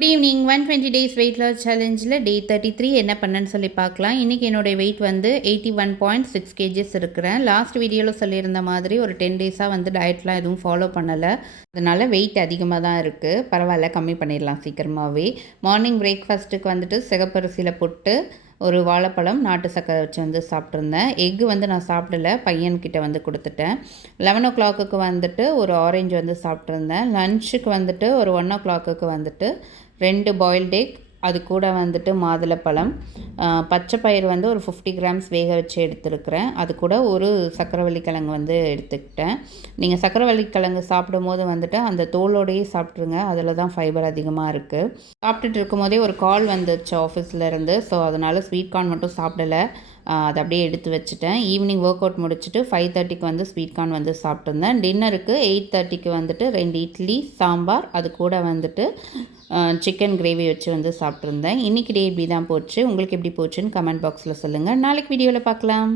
Good evening 120 days weight loss சேலஞ்சில் day 33 என்ன பண்ணேன்னு சொல்லி பார்க்கலாம். இன்றைக்கி என்னுடைய வெயிட் வந்து 81.6 கேஜிஸ் இருக்கிறேன். லாஸ்ட் வீடியோவில் சொல்லியிருந்த மாதிரி ஒரு 10 டேஸாக வந்து டயட்லாம் எதுவும் ஃபாலோ பண்ணலை. அதனால் வெயிட் அதிகமாக தான் இருக்குது. பரவாயில்ல, கம்மி பண்ணிடலாம் சீக்கிரமாகவே. மார்னிங் பிரேக்ஃபாஸ்ட்டுக்கு வந்துட்டு சிகப்பரிசியில் போட்டு ஒரு வாழைப்பழம் நாட்டு சர்க்கரை வச்சு வந்து சாப்பிட்ருந்தேன். எக்கு வந்து நான் சாப்பிடல, பையன்கிட்ட வந்து கொடுத்துட்டேன். 11 o'clock வந்துட்டு ஒரு ஆரஞ்சு வந்து சாப்பிட்ருந்தேன். லன்ச்சுக்கு வந்துட்டு ஒரு 1 o'clock வந்துட்டு 2 பாயில்ட் எக், அது கூட வந்துட்டு மாதுளப்பழம், பச்சை பயிர் வந்து ஒரு 50 grams வேக வச்சு எடுத்துருக்கிறேன். அது கூட ஒரு சக்கரவள்ளி கிழங்கு வந்து எடுத்துக்கிட்டேன். நீங்கள் சக்கரவள்ளி கிழங்கு சாப்பிடும் போது வந்துட்டு அந்த தோலோடையே சாப்பிட்ருங்க, அதில் தான் ஃபைபர் அதிகமாக இருக்குது. சாப்பிட்டுட்டு இருக்கும் போதே ஒரு கால் வந்துச்சு ஆஃபீஸ்லேருந்து. ஸோ அதனால் ஸ்வீட் கார்ன் மட்டும் சாப்பிடலை, அதை அப்படியே எடுத்து வச்சுட்டேன். ஈவினிங் ஒர்க் அவுட் முடிச்சுட்டு 5:30 வந்து ஸ்வீட் கார்ன் வந்து சாப்பிட்ருந்தேன். டின்னருக்கு 8:30 வந்துட்டு 2 இட்லி சாம்பார், அது கூட வந்துட்டு சிக்கன் கிரேவி வச்சு வந்து சாப்பிட்ருந்தேன். இன்றைக்கி டே இப்படி தான் போச்சு. உங்களுக்கு எப்படி போச்சுன்னு கமெண்ட் பாக்ஸில் சொல்லுங்கள். நாளைக்கு வீடியோவில் பார்க்கலாம்.